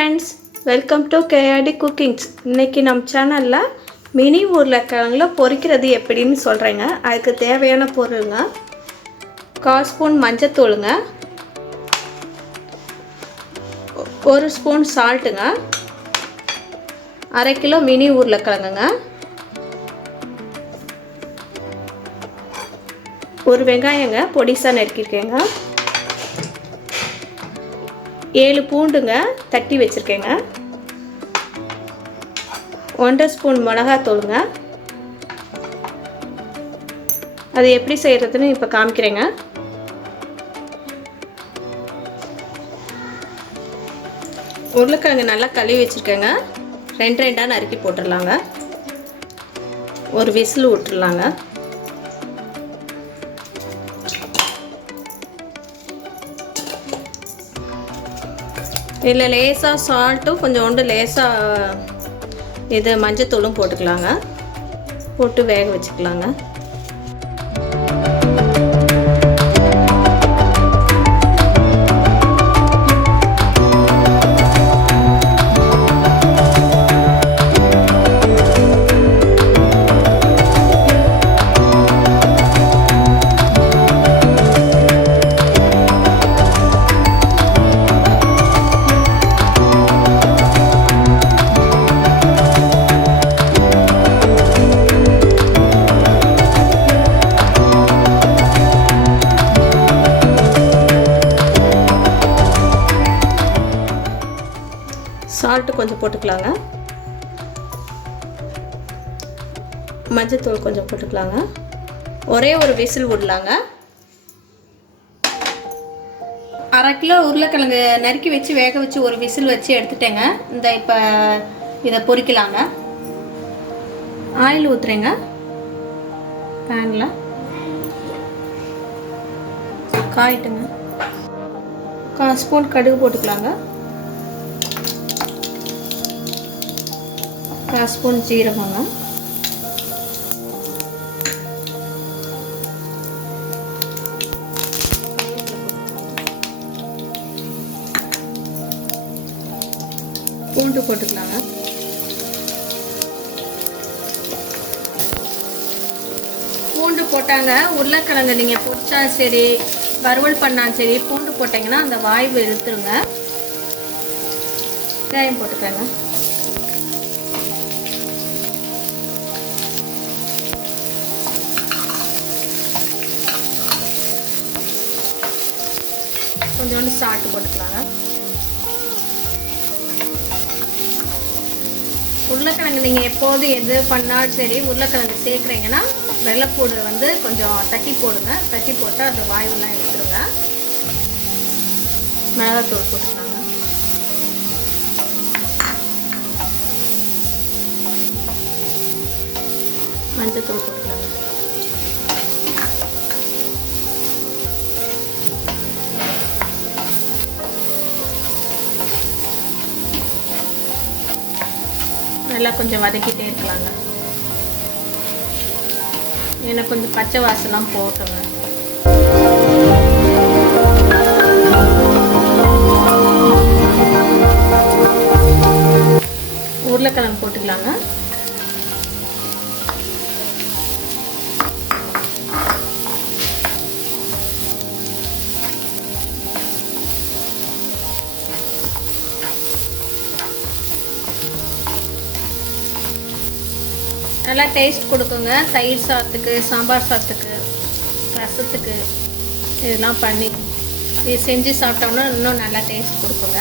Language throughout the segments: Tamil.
friends, welcome to KRD Cookings. இன்னைக்கு நம்ம சேனல்ல மினி உருளைக்கிழங்குல பொரிக்கிறது எப்படின்னு சொல்றேங்க. அதுக்கு தேவையான பொருளுங்க 1/4 ஸ்பூன் மஞ்சள் தூளுங்க, 1 ஸ்பூன் சால்ட்டுங்க, 1/2 கிலோ மினி உருளைக்கிழங்குங்க, 1 வெங்காயங்க பொடிசா நறுக்கிருக்கேங்க, 7 பூண்டுங்க தட்டி வச்சிருக்கேங்க, 1/2 ஸ்பூன் மிளகாத்தூளுங்க. அது எப்படி செய்யறதுன்னு இப்போ காமிக்கிறேங்க. உருளைக்கிழங்கு நல்லா கழுவி வச்சிருக்கேங்க. 2 நறுக்கி போட்டுடலாங்க. ஒரு விசில் விட்டுடலாங்க. இதில் லேசாக சால்ட்டும் கொஞ்சோண்டு லேசாக இது மஞ்சத்தூளும் போட்டுக்கலாங்க. போட்டு வேக வச்சுக்கலாங்க. சால்ட்டு கொஞ்சம் போட்டுக்கலாங்க. மஞ்சத்தூள் கொஞ்சம் போட்டுக்கலாங்க. ஒரே ஒரு விசில் விடலாங்க. 1/2 கிலோ உருளைக்கிழங்கு நறுக்கி வச்சு வேக வச்சு ஒரு விசில் வச்சு எடுத்துட்டேங்க. இந்த இப்போ இதை பொரிக்கலாங்க. ஆயில் ஊற்றுறேங்க பேனில். காயிட்டுங்க. 1/4 ஸ்பூன் கடுகு போட்டுக்கலாங்க. 1/4 ஸ்பூன் ஜீரகங்க, பூண்டு போட்டுக்கலாங்க. பூண்டு போட்டாங்க. உருளைக்கிழங்கு நீங்கள் பொரிச்சா சரி, வறுவல் பண்ணாலும் சரி, பூண்டு போட்டிங்கன்னா அந்த வாய்வு இழுத்துருங்க. வெங்காயம் போட்டுக்கோங்க. கொஞ்சோண்டு சால்ட் போட்டுக்கலாங்க. உருளைக்கிழங்கு நீங்கள் எப்போது எது பண்ணாலும் சரி, உருளைக்கிழங்கு சேர்க்குறீங்கன்னா வெள்ளைப்பூடு வந்து கொஞ்சம் தட்டி போடுங்க. தட்டி போட்டு அந்த வாயுலாம் எடுத்துருங்க. மிளகாத்தூள் போட்டுக்கலாங்க. மஞ்சத்தூள் போட்டுக்கலாங்க. நல்லா கொஞ்சம் வதக்கிட்டே இருக்கலாங்க. ஏன்னா கொஞ்சம் பச்சை வாசலாம் போட்டுங்க. உருளைக்கிழங்கு போட்டுக்கலாங்க. நல்லா டேஸ்ட் கொடுக்குங்க. தயிர் சாதத்துக்கு, சாம்பார் சாதத்துக்கு, ரசத்துக்கு இதெல்லாம் பண்ணி இது செஞ்சு சாப்பிட்டோம்னா இன்னும் நல்லா டேஸ்ட் கொடுக்குங்க.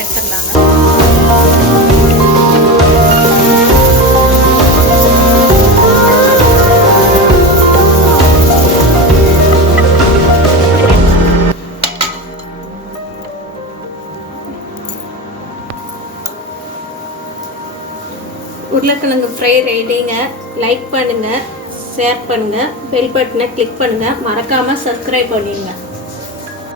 எடுத்துடலாங்க. உருளைக்கிழங்கு ஃப்ரை ரெடிங்க. லைக் பண்ணுங்கள், ஷேர் பண்ணுங்கள், பெல் பட்டனை கிளிக் பண்ணுங்கள், மறக்காமல் சப்ஸ்கிரைப் பண்ணிடுங்க.